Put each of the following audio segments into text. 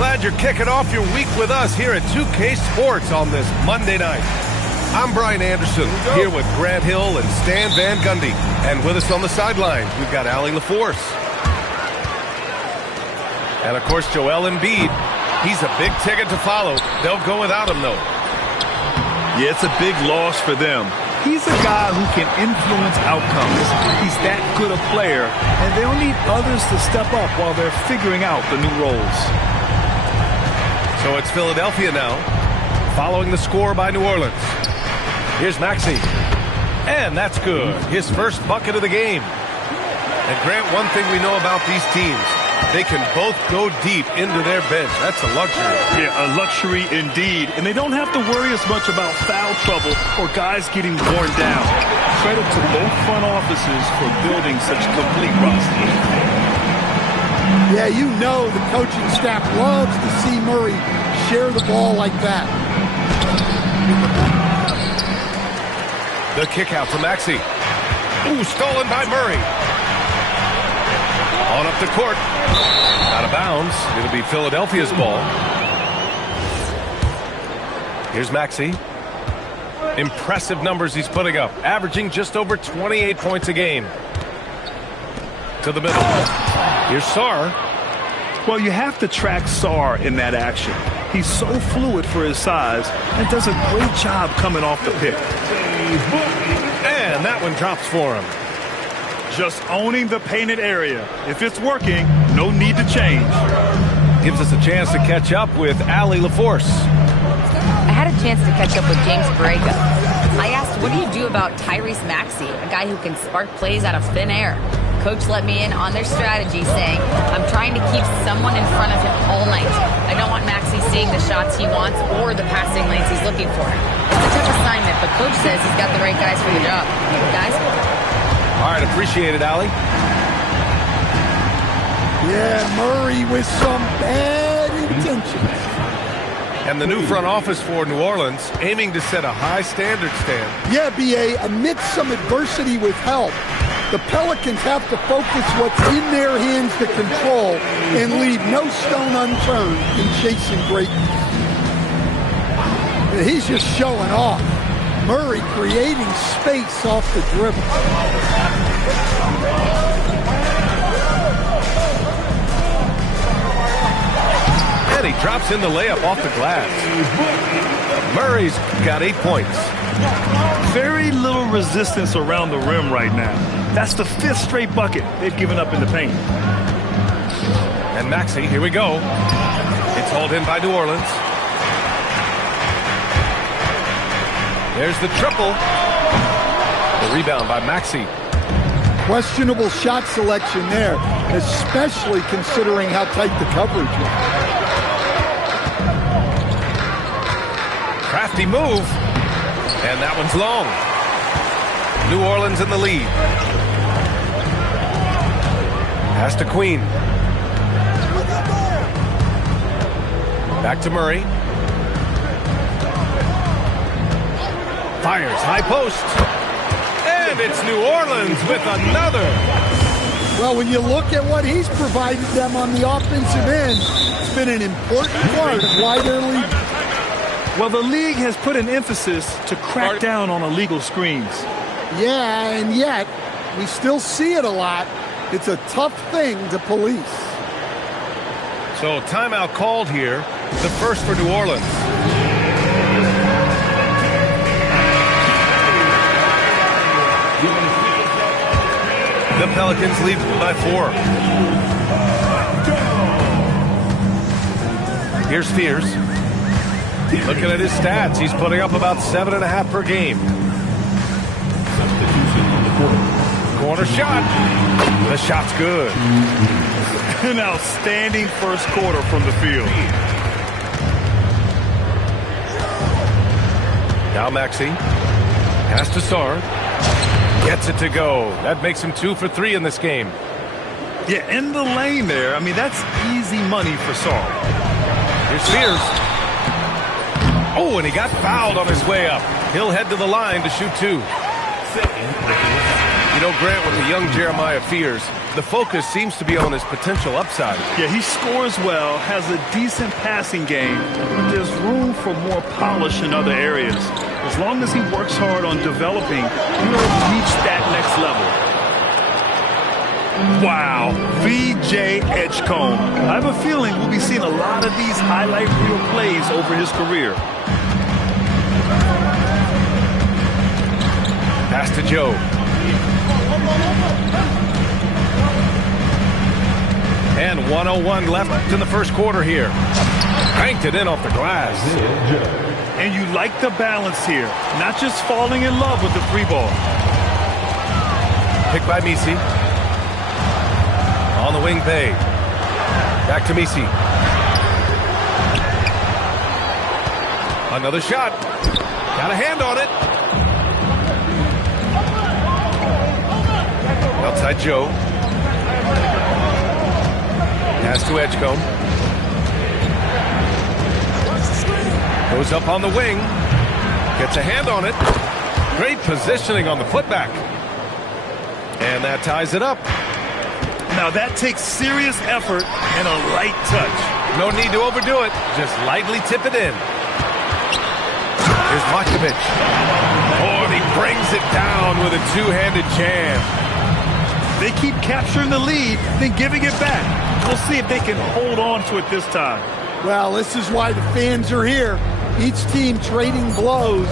Glad you're kicking off your week with us here at 2K Sports on this Monday night. I'm Brian Anderson, here with Grant Hill and Stan Van Gundy. And with us on the sidelines, we've got Allie LaForce. And, of course, Joel Embiid. He's a big ticket to follow. They'll go without him, though. Yeah, it's a big loss for them. He's a guy who can influence outcomes. He's that good a player, and they'll need others to step up while they're figuring out the new roles. So it's Philadelphia now, following the score by New Orleans. Here's Maxey. And that's good. His first bucket of the game. And Grant, one thing we know about these teams, they can both go deep into their bench. That's a luxury. Yeah, a luxury indeed. And they don't have to worry as much about foul trouble or guys getting worn down. Credit to both front offices for building such a complete roster. Yeah, you know the coaching staff loves to see Murray share the ball like that. The kick out for Maxey. Ooh, stolen by Murray. On up the court. Out of bounds. It'll be Philadelphia's ball. Here's Maxey. Impressive numbers he's putting up. Averaging just over 28 points a game. To the middle. Here's Sarr. Well, you have to track Sarr in that action. He's so fluid for his size and does a great job coming off the pick. And that one drops for him. Just owning the painted area. If it's working, no need to change. Gives us a chance to catch up with Allie LaForce. I had a chance to catch up with James Borrego. I asked, what do you do about Tyrese Maxey, a guy who can spark plays out of thin air? Coach let me in on their strategy, saying, I'm trying to keep someone in front of him all night. I don't want Maxey seeing the shots he wants or the passing lanes he's looking for. It's a tough assignment, but Coach says he's got the right guys for the job. Guys? All right, appreciate it, Allie. Yeah, Murray with some bad intentions. And the new front office for New Orleans aiming to set a high standard, Stan. Yeah, B.A., amidst some adversity with help, the Pelicans have to focus what's in their hands to control and leave no stone unturned in chasing greatness. And he's just showing off. Murray creating space off the dribble. And he drops in the layup off the glass. Murray's got 8 points. Very little resistance around the rim right now. That's the 5th straight bucket they've given up in the paint. And Maxey, here we go. It's hauled in by New Orleans. There's the triple. The rebound by Maxey. Questionable shot selection there, especially considering how tight the coverage was. Crafty move. And that one's long. New Orleans in the lead. Pass to Queen. Back to Murray. Fires, high post. And it's New Orleans with another. Well, when you look at what he's provided them on the offensive end, it's been an important part of why they're leading. Well, the league has put an emphasis to crack down on illegal screens. Yeah, and yet, we still see it a lot. It's a tough thing to police. So timeout called here, the first for New Orleans. The Pelicans lead by 4. Here's Spears. Looking at his stats, he's putting up about 7.5 per game. Corner shot. The shot's good. An outstanding first quarter from the field. Now Maxey. Pass to Sarr. Gets it to go. That makes him 2 for 3 in this game. Yeah, in the lane there. I mean, that's easy money for Sarr. Here's Spears. Oh, and he got fouled on his way up. He'll head to the line to shoot 2. You know, Grant, with the young Jeremiah Fears, the focus seems to be on his potential upside. Yeah, he scores well, has a decent passing game, but there's room for more polish in other areas. As long as he works hard on developing, he'll reach that next level. Wow, V.J. Edgecombe. I have a feeling we'll be seeing a lot of these highlight reel plays over his career. Pass to Joe. And 1:01 left in the first quarter here. Cranked it in off the glass. And you like the balance here, not just falling in love with the three ball. Picked by Misi. On the wing pay. Back to Misi. Another shot. Got a hand on it. Outside Joe. Pass to Edgecombe. Goes up on the wing. Gets a hand on it. Great positioning on the putback. And that ties it up. Now that takes serious effort and a light touch. No need to overdo it. Just lightly tip it in. Here's Matkovic. Oh, and he brings it down with a two-handed jam. They keep capturing the lead, then giving it back. We'll see if they can hold on to it this time. Well, this is why the fans are here. Each team trading blows,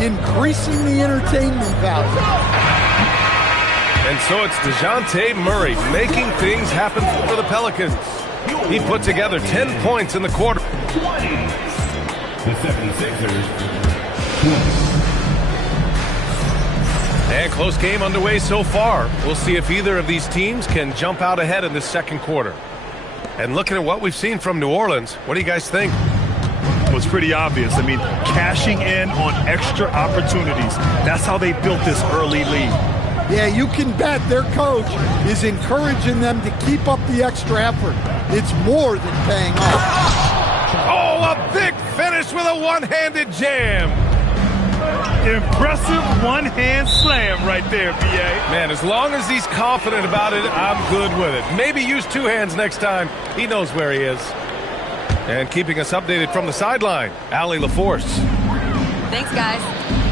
increasing the entertainment value. And so it's DeJounte Murray making things happen for the Pelicans. He put together 10 points in the quarter. The 76ers. And close game underway so far. We'll see if either of these teams can jump out ahead in the second quarter. And looking at what we've seen from New Orleans, what do you guys think? Well, it's pretty obvious. I mean, cashing in on extra opportunities. That's how they built this early lead. Yeah, you can bet their coach is encouraging them to keep up the extra effort. It's more than paying off. Oh, a big finish with a one-handed jam. Impressive one-hand slam right there, B.A. Man, as long as he's confident about it, I'm good with it. Maybe use two hands next time. He knows where he is. And keeping us updated from the sideline, Allie LaForce. Thanks, guys.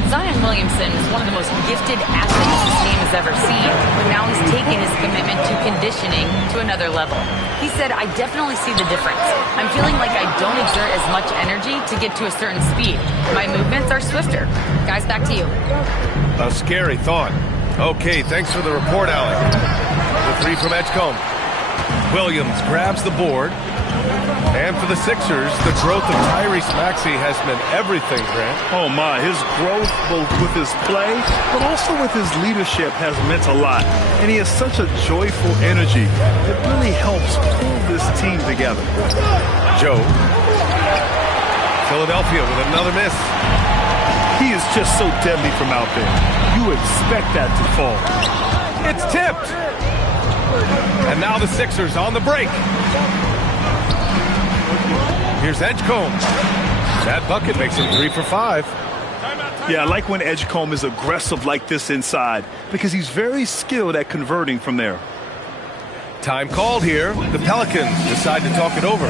Zion Williamson is one of the most gifted athletes this game has ever seen, but now he's taken his commitment to conditioning to another level. He said, I definitely see the difference. I'm feeling like I don't exert as much energy to get to a certain speed. My movements are swifter. Guys, back to you. A scary thought. Okay, thanks for the report, Allie. The three from Edgecombe. Williams grabs the board. And for the Sixers, the growth of Tyrese Maxey has meant everything, Grant. Oh, my. His growth, both with his play, but also with his leadership, has meant a lot. And he has such a joyful energy. It really helps pull this team together. Joe. Philadelphia with another miss. He is just so deadly from out there. You expect that to fall. It's tipped. And now the Sixers on the break. Here's Edgecombe. That bucket makes him 3 for 5. Yeah, I like when Edgecombe is aggressive like this inside because he's very skilled at converting from there. Time called here. The Pelicans decide to talk it over.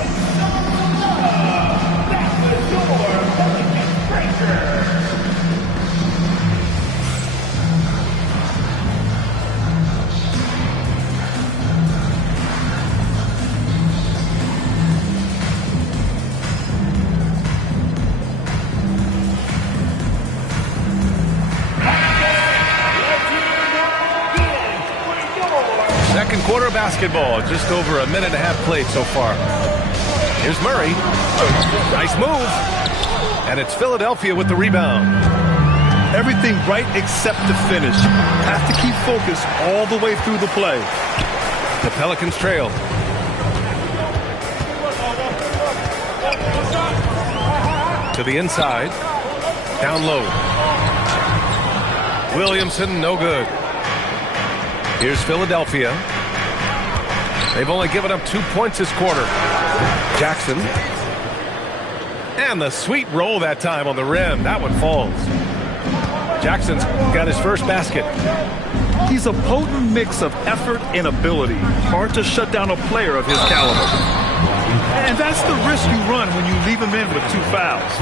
Second quarter basketball, just over a minute and a half played so far. Here's Murray. Nice move. And it's Philadelphia with the rebound. Everything right except the finish. Have to keep focused all the way through the play. The Pelicans trail. To the inside. Down low. Williamson, no good. Here's Philadelphia. They've only given up 2 points this quarter. Jackson. And the sweet roll that time on the rim. That one falls. Jackson's got his first basket. He's a potent mix of effort and ability. Hard to shut down a player of his caliber. And that's the risk you run when you leave him in with 2 fouls.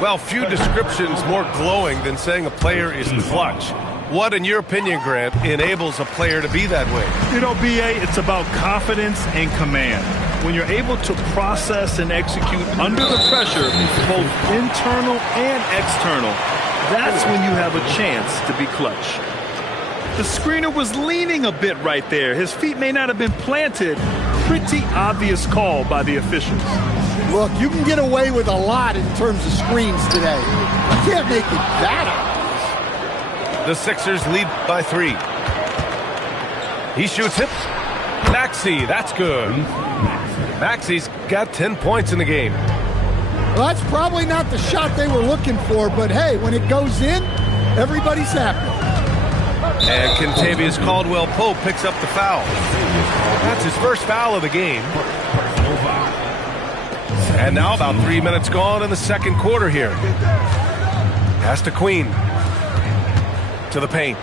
Well, few descriptions more glowing than saying a player is clutch. What, in your opinion, Grant, enables a player to be that way? You know, B.A., it's about confidence and command. When you're able to process and execute under the pressure, both internal and external, that's when you have a chance to be clutch. The screener was leaning a bit right there. His feet may not have been planted. Pretty obvious call by the officials. Look, you can get away with a lot in terms of screens today. You can't make it that obvious. The Sixers lead by 3. He shoots it. Maxey, that's good. Maxey's got 10 points in the game. Well, that's probably not the shot they were looking for, but hey, when it goes in, everybody's happy. And Kentavious Caldwell-Pope picks up the foul. That's his first foul of the game. And now about 3 minutes gone in the second quarter here. Pass to Queen. To the paint.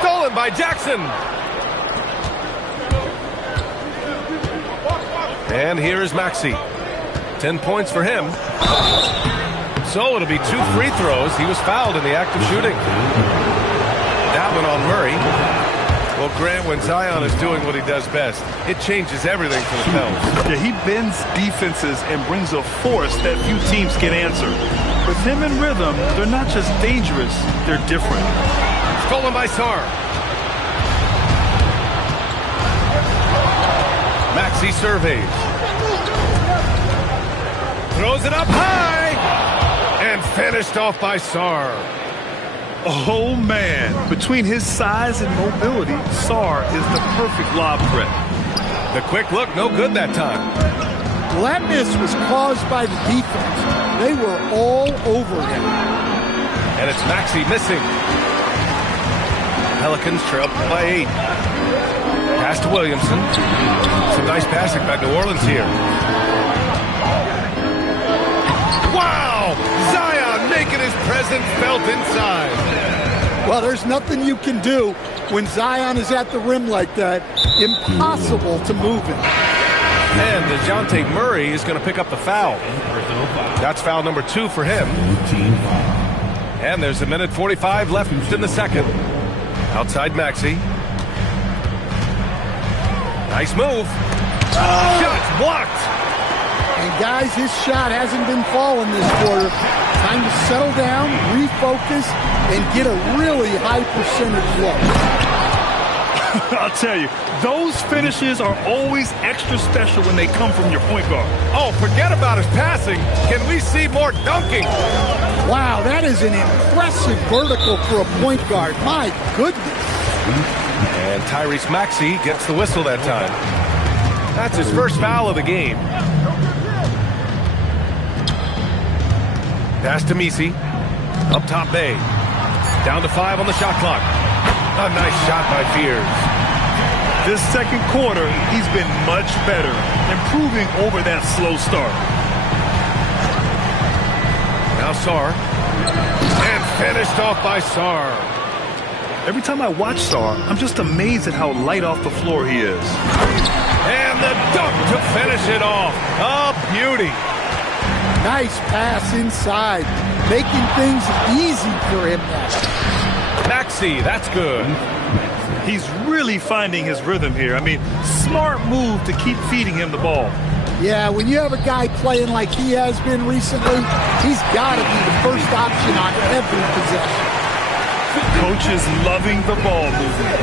Stolen by Jackson. And here is Maxey. 10 points for him. So it'll be 2 free throws. He was fouled in the act of shooting. That one on Murray. Well, Grant, when Zion is doing what he does best, it changes everything for the Pels. Yeah, he bends defenses and brings a force that few teams can answer. With him in rhythm, they're not just dangerous, they're different. Stolen by Sarr. Maxey surveys. Throws it up high. And finished off by Sarr. Oh, man. Between his size and mobility, Sarr is the perfect lob threat. The quick look, no good that time. Well, that miss was caused by the defense. They were all over him. And it's Maxey missing. Pelicans trail by 8. Pass to Williamson. Some nice passing by New Orleans here. Wow! Zion making his presence felt inside. Well, there's nothing you can do when Zion is at the rim like that. Impossible to move him. And DeJounte Murray is going to pick up the foul. That's foul number 2 for him. And there's 1:45 left in the second. Outside Maxey. Nice move. Shot's blocked. And guys, his shot hasn't been falling this quarter. Time to settle down, refocus, and get a really high percentage look. I'll tell you, those finishes are always extra special when they come from your point guard. Oh, forget about his passing. Can we see more dunking? Wow, that is an impressive vertical for a point guard. My goodness. And Tyrese Maxey gets the whistle that time. That's his first foul of the game. Pass to Messi. Up top Bay. Down to 5 on the shot clock. A nice shot by Fears. This second quarter, he's been much better, improving over that slow start. Now Sarr. And finished off by Sarr. Every time I watch Sarr, I'm just amazed at how light off the floor he is. And the dunk to finish it off. A beauty. Nice pass inside, making things easy for him now. Maxey, that's good. He's really finding his rhythm here. I mean, smart move to keep feeding him the ball. Yeah, when you have a guy playing like he has been recently, he's got to be the first option on every possession. Coach is loving the ball movement.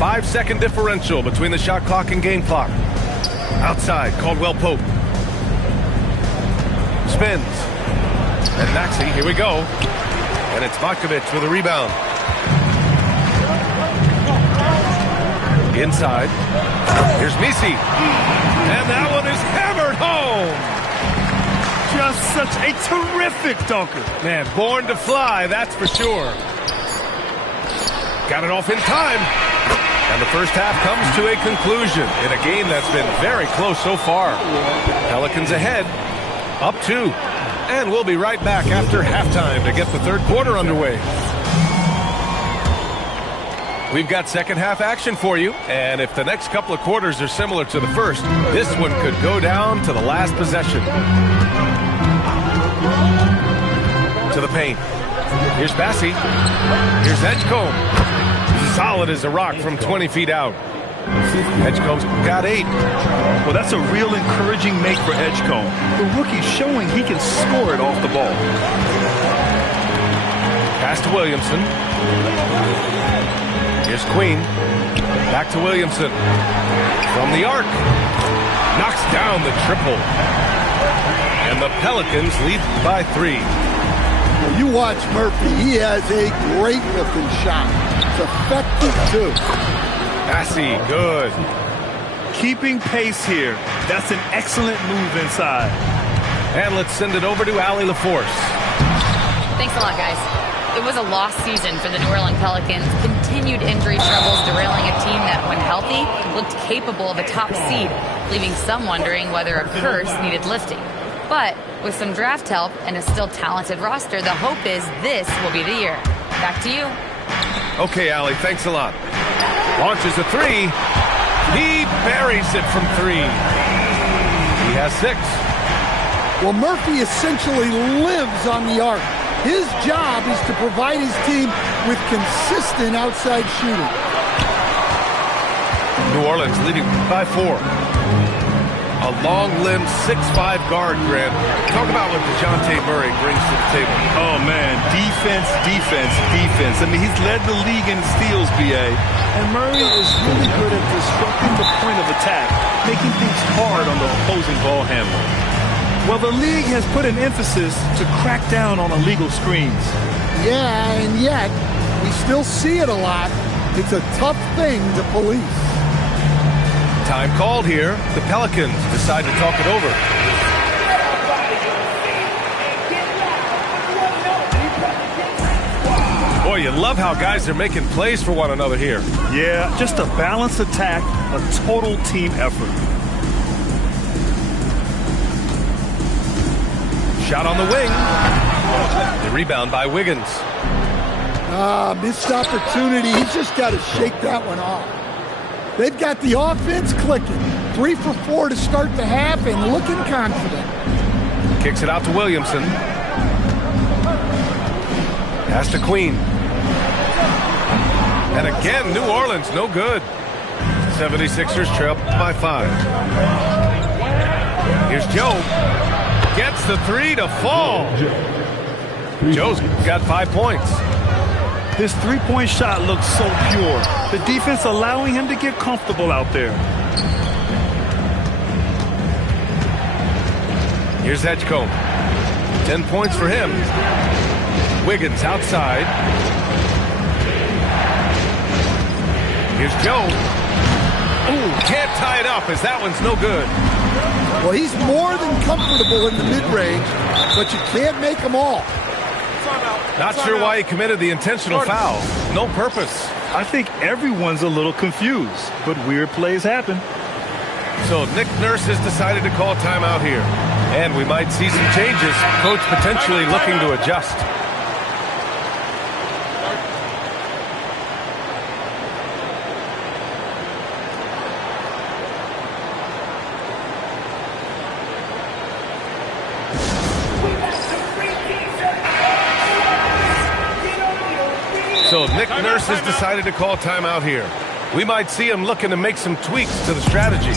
5-second differential between the shot clock and game clock. Outside, Caldwell-Pope. Spins. And Maxey, here we go. And it's Matkovic with a rebound. Inside. Here's Messi. And that one is hammered home. Just such a terrific dunker. Man, born to fly, that's for sure. Got it off in time. And the first half comes to a conclusion in a game that's been very close so far. Pelicans ahead, up 2. And we'll be right back after halftime to get the third quarter underway. We've got second half action for you, and if the next couple of quarters are similar to the first, this one could go down to the last possession. To the paint. Here's Bassey. Here's Edgecombe. Solid as a rock from 20 feet out. Edgecombe's got 8. Well, that's a real encouraging make for Edgecombe. The rookie's showing he can score it off the ball. Pass to Williamson. Here's Queen. Back to Williamson. From the arc. Knocks down the triple. And the Pelicans lead by 3. You watch Murphy. He has a great looking shot. It's effective, too. Bassey, good. Keeping pace here. That's an excellent move inside. And let's send it over to Allie LaForce. Thanks a lot, guys. It was a lost season for the New Orleans Pelicans. Continued injury troubles derailing a team that, when healthy, looked capable of a top seed, leaving some wondering whether a curse needed lifting. But with some draft help and a still talented roster, the hope is this will be the year. Back to you. Okay, Allie, thanks a lot. Launches a 3. He buries it from 3. He has 6. Well, Murphy essentially lives on the arc. His job is to provide his team with consistent outside shooting. New Orleans leading by 4. A long-limbed 6'5" guard, Grant. Talk about what DeJounte Murray brings to the table. Oh, man. Defense, defense, defense. I mean, he's led the league in steals, B.A. And Murray is really good at disrupting the point of attack, making things hard on the opposing ball handler. Well, the league has put an emphasis to crack down on illegal screens. Yeah, and yet, we still see it a lot. It's a tough thing to police. Time called here. The Pelicans decide to talk it over. Boy, you love how guys are making plays for one another here. Yeah, just a balanced attack, a total team effort. Shot on the wing. The rebound by Wiggins. Missed opportunity. He's just got to shake that one off. They've got the offense clicking. 3 for 4 to start the half and looking confident. Kicks it out to Williamson. Pass to Queen. And again, New Orleans, no good. 76ers trail by 5. Here's Joe. Gets the 3 to fall. Joe's got 5 points. His three-point shot looks so pure. The defense allowing him to get comfortable out there. Here's Edgecombe. 10 points for him. Wiggins outside. Here's Joe. Ooh, can't tie it up as that one's no good. Well, he's more than comfortable in the mid-range, but you can't make them all. Not sure why he committed the intentional foul. No purpose. I think everyone's a little confused, but weird plays happen. So Nick Nurse has decided to call timeout here. And we might see some changes. Coach potentially looking to adjust. So Nick Nurse has decided to call timeout here. We might see him looking to make some tweaks to the strategy.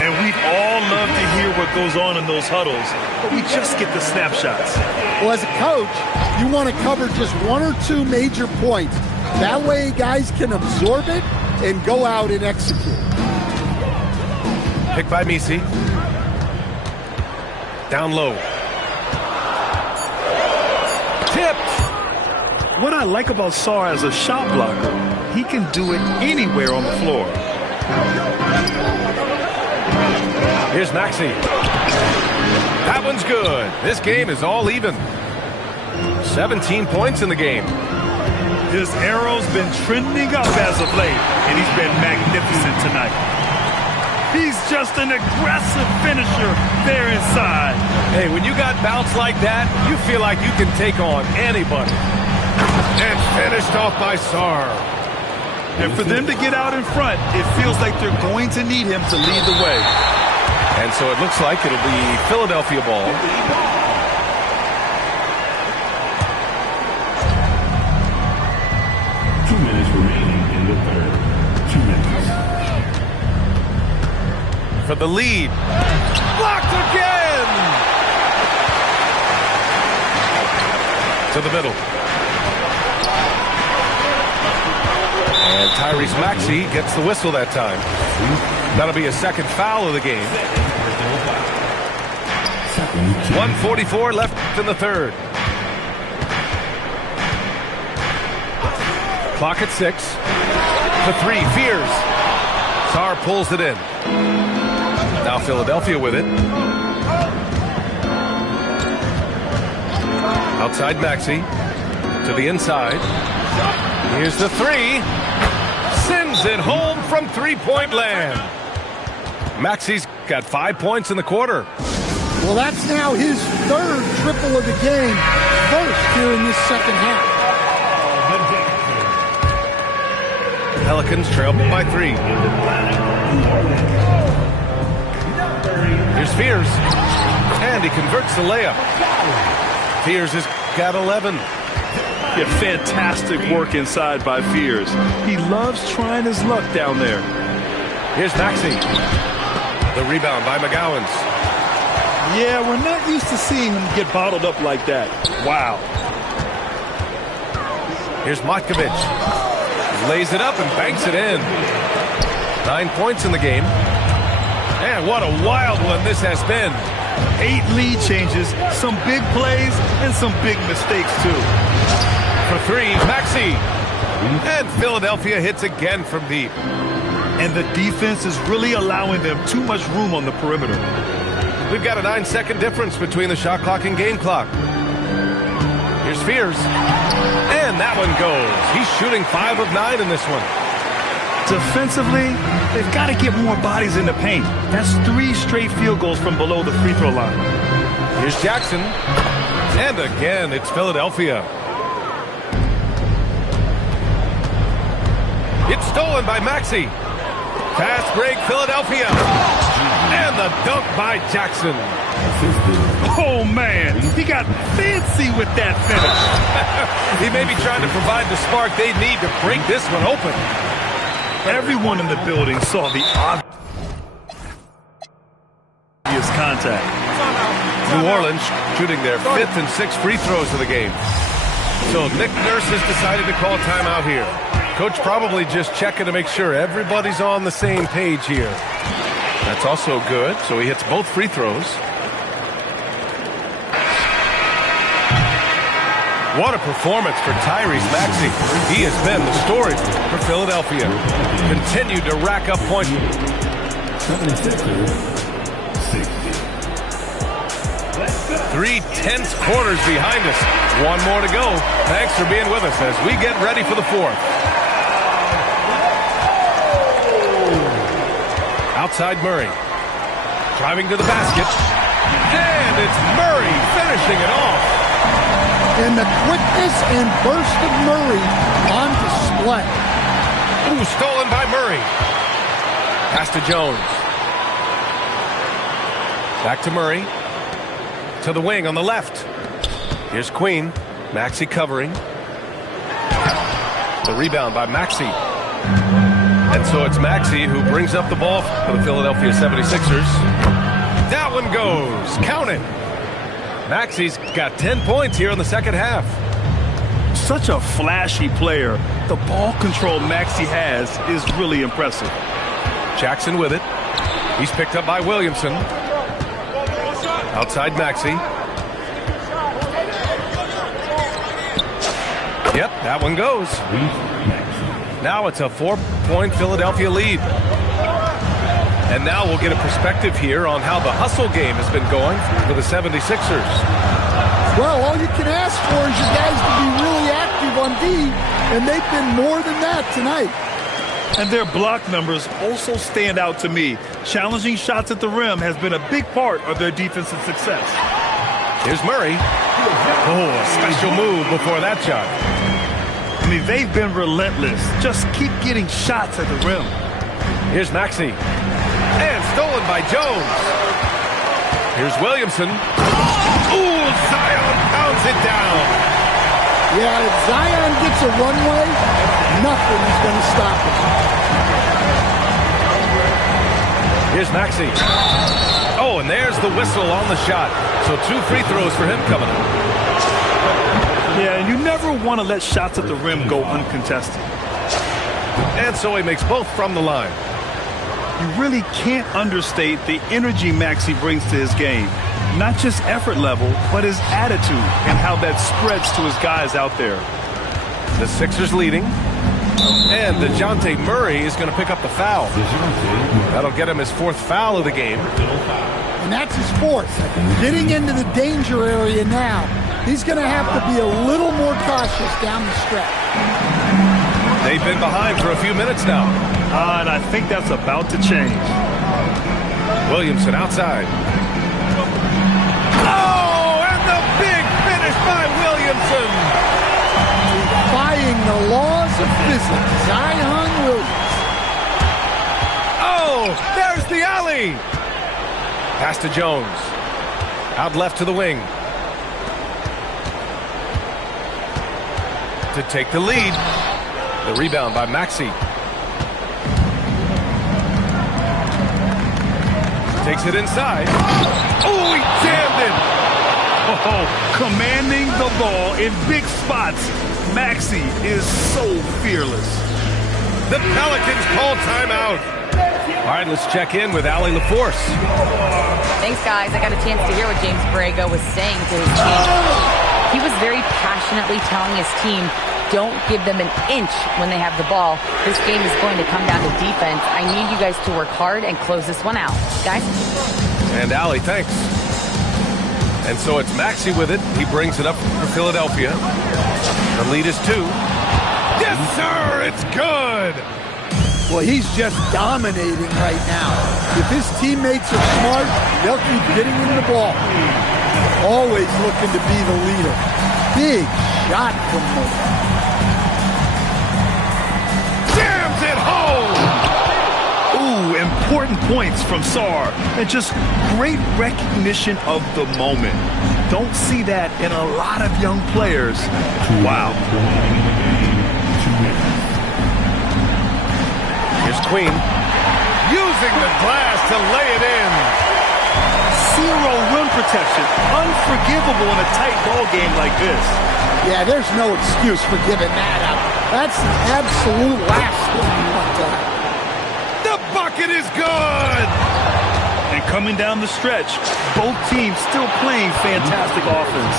And we'd all love to hear what goes on in those huddles, but we just get the snapshots. Well, as a coach, you want to cover just 1 or 2 major points. That way guys can absorb it and go out and execute. Picked by Misi. Down low. Tipped. What I like about Sarr as a shot blocker, he can do it anywhere on the floor. Here's Maxey. That one's good. This game is all even. 17 points in the game. His arrow's been trending up as of late, and he's been magnificent tonight. He's just an aggressive finisher there inside. Hey, when you got bouts like that, you feel like you can take on anybody. And finished off by Sarr. And for them to get out in front, it feels like they're going to need him to lead the way. And so it looks like it'll be Philadelphia ball. For the lead. Blocked again! To the middle. And Tyrese Maxey gets the whistle that time. That'll be a second foul of the game. 1:44 left in the third. Clock at 6. The three, Fears. Sarr pulls it in. Now Philadelphia with it. Outside Maxey. To the inside. Here's the three. Sends it home from three-point land. Maxey's got 5 points in the quarter. Well, that's now his third triple of the game. First here in this second half. Pelicans trail by 3. Here's Fears. And he converts the layup. Fears has got 11. Yeah, fantastic work inside by Fears. He loves trying his luck down there. Here's Maxey. The rebound by McGowens. Yeah, we're not used to seeing him get bottled up like that. Wow. Here's Matkovic. Lays it up and banks it in. 9 points in the game. And what a wild one this has been. 8 lead changes, some big plays, and some big mistakes, too. For 3, Maxey. And Philadelphia hits again from deep. And the defense is really allowing them too much room on the perimeter. We've got a 9-second difference between the shot clock and game clock. Here's Fears. And that one goes. He's shooting 5 of 9 in this one. Defensively, they've got to get more bodies in the paint. That's 3 straight field goals from below the free throw line. Here's Jackson. And again, it's Philadelphia. It's stolen by Maxey. Fast break, Philadelphia. And the dunk by Jackson. Oh, man. He got fancy with that finish. He may be trying to provide the spark they need to break this one open. Everyone in the building saw the obvious contact. New Orleans shooting their 5th and 6th free throws of the game. So Nick Nurse has decided to call timeout here. Coach probably just checking to make sure everybody's on the same page here. That's also good, so he hits both free throws. What a performance for Tyrese Maxey. He has been the story for Philadelphia. Continued to rack up points. 3 tense quarters behind us. One more to go. Thanks for being with us as we get ready for the 4th. Outside Murray. Driving to the basket. And it's Murray finishing it off. And the quickness and burst of Murray on display. Ooh, stolen by Murray. Pass to Jones. Back to Murray. To the wing on the left. Here's Queen. Maxey covering. The rebound by Maxey. And so it's Maxey who brings up the ball for the Philadelphia 76ers. That one goes. Count it. Maxey's got 10 points here in the second half. Such a flashy player. The ball control Maxey has is really impressive. Jackson with it. He's picked up by Williamson. Outside Maxey. Yep, that one goes. Now it's a 4-point Philadelphia lead. And now we'll get a perspective here on how the hustle game has been going for the 76ers. Well, all you can ask for is you guys to be really active on D, and they've been more than that tonight. And their block numbers also stand out to me. Challenging shots at the rim has been a big part of their defensive success. Here's Murray. Oh, a special move before that shot. I mean, they've been relentless. Just keep getting shots at the rim. Here's Maxey. And stolen by Jones. Here's Williamson. Ooh, Zion pounds it down. Yeah, if Zion gets a runway, nothing is going to stop him. Here's Maxey. Oh, and there's the whistle on the shot. So 2 free throws for him coming up. Yeah, and you never want to let shots at the rim go uncontested. And so he makes both from the line. You really can't understate the energy Maxey brings to his game. Not just effort level, but his attitude and how that spreads to his guys out there. The Sixers leading. And DeJounte Murray is going to pick up the foul. That'll get him his 4th foul of the game. And that's his 4th. Getting into the danger area now. He's going to have to be a little more cautious down the stretch. They've been behind for a few minutes now. And I think that's about to change. Williamson outside. Oh, and the big finish by Williamson. Defying the laws of physics, Zion Williams. Oh, there's the alley. Pass to Jones. Out left to the wing. To take the lead. The rebound by Maxey. Takes it inside. Oh, he jammed it. Oh, commanding the ball in big spots. Maxey is so fearless. The Pelicans call timeout. All right, let's check in with Allie LaForce. Thanks, guys. I got a chance to hear what James Borrego was saying to his team. He was very passionately telling his team, don't give them an inch when they have the ball. This game is going to come down to defense. I need you guys to work hard and close this one out. Guys? And Allie, thanks. And so it's Maxey with it. He brings it up for Philadelphia. The lead is 2. Yes, sir! It's good! Well, he's just dominating right now. If his teammates are smart, they'll keep getting him the ball. Always looking to be the leader. Big shot from Moore. Jams it home! Ooh, important points from Sarr. And just great recognition of the moment. Don't see that in a lot of young players. Wow. Here's Queen. Using the glass to lay it in. 0 rim protection. Unforgivable in a tight ball game like this. Yeah, there's no excuse for giving that up. That's the absolute last thing you want to have. The bucket is good! And coming down the stretch, both teams still playing fantastic offense.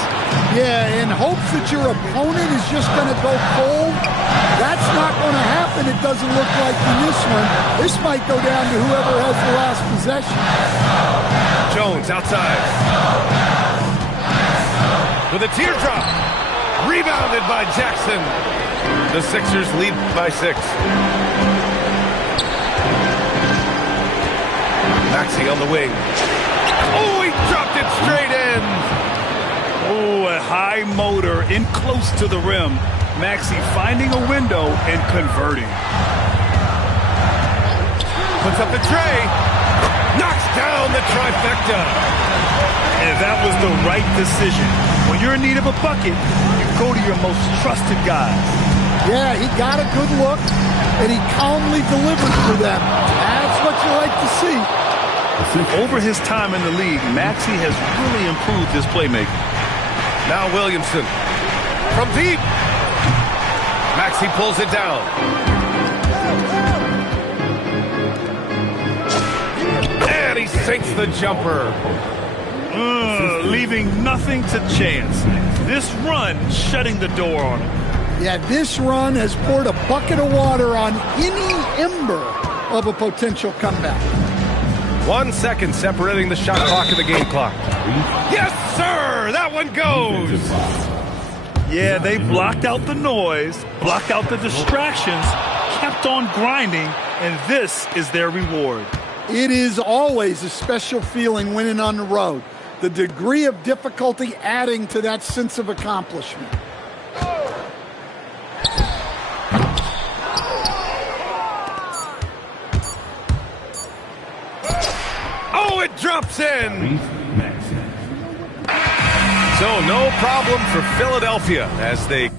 Yeah, in hopes that your opponent is just going to go cold, that's not going to happen. It doesn't look like in this one. This might go down to whoever has the last possession. Jones outside. With a teardrop. Rebounded by Jackson. The Sixers lead by 6. Maxey on the wing. Oh, he dropped it straight in. Oh, a high motor in close to the rim. Maxey finding a window and converting. Puts up the tray. Knocks down the trifecta. And that was the right decision. When you're in need of a bucket, you go to your most trusted guys. Yeah, he got a good look, and he calmly delivered for them. That's what you like to see. Over his time in the league, Maxey has really improved his playmaking. Now Williamson. From deep. Maxey pulls it down. And he sinks the jumper. Leaving nothing to chance. This run shutting the door on him. Yeah, this run has poured a bucket of water on any ember of a potential comeback. 1 second separating the shot clock and the game clock. Yes, sir! That one goes! Yeah, they blocked out the noise, blocked out the distractions, kept on grinding, and this is their reward. It is always a special feeling winning on the road. The degree of difficulty adding to that sense of accomplishment. Drops in. Tyrese Maxey. So no problem for Philadelphia as they